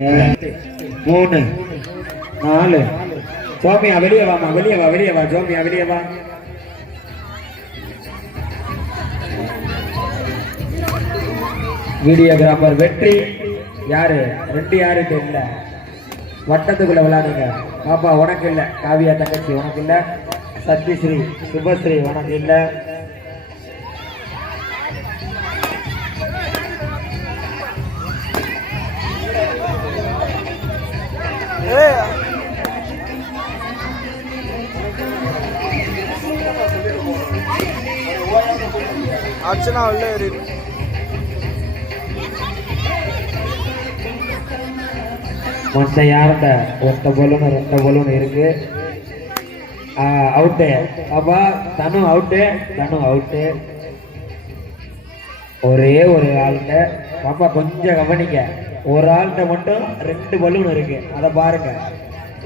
மூணு நாலு. சோமியா வெளியே வாமா, வெளியே வா, வெளியே வா. சோமியா வெளியே வா. வீடியோகிராபர் வெற்றி. யாரு ரெண்டு யாருக்கு இல்ல, வட்டத்துக்குள்ள விளையாடுங்க. பாப்பா உனக்கு இல்ல, காவியா தங்கச்சி உனக்கு இல்ல, சத்யஸ்ரீ சுபஸ்ரீ உனக்கு இல்ல. அர்ச்சனா உள்ள மற்ற யார்கிட்ட ஒத்த பலூன் ரெட்ட பலூன் இருக்கு. அவுட்டு. அப்பா தனு அவுட்டு, தனு அவுட்டு. ஒரே ஒரு ஆள்கிட்ட பாப்பா கொஞ்சம் கவனிக்க. ஒரு ஆள்கிட்ட மட்டும் ரெண்டு பலூன் இருக்கு, அதை பாருங்க.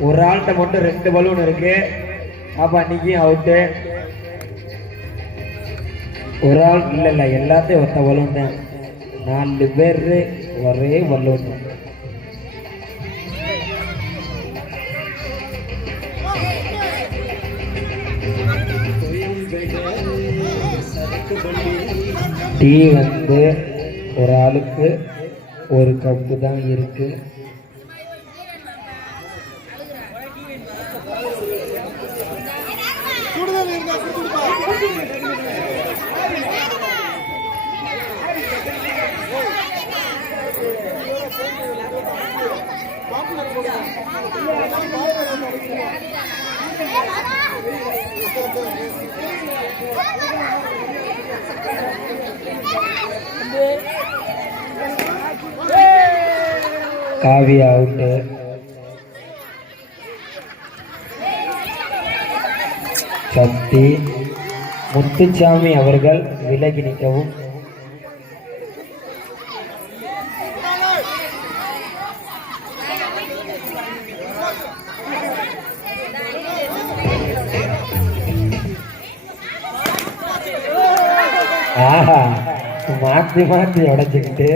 ஒரு ஆள்கிட்ட மட்டும் ரெண்டு பலூன் இருக்கு. பாப்பா இன்னைக்கும் அவுட்டு. ஒரு ஆள் இல்ல, எல்லாத்தையும் ஒத்த பலூன் தான். 4 பேர் ஒரே பலூன். டீ வந்து ஒரு ஆளுக்கு ஒரு கப்பு தான் இருக்கு. காவியா அவுட்டு. சக்தி முத்துச்சாமி அவர்கள் விலகி நிற்கவும். ஆஹா, மாற்றி மாற்றி உடைச்சுக்கிட்டு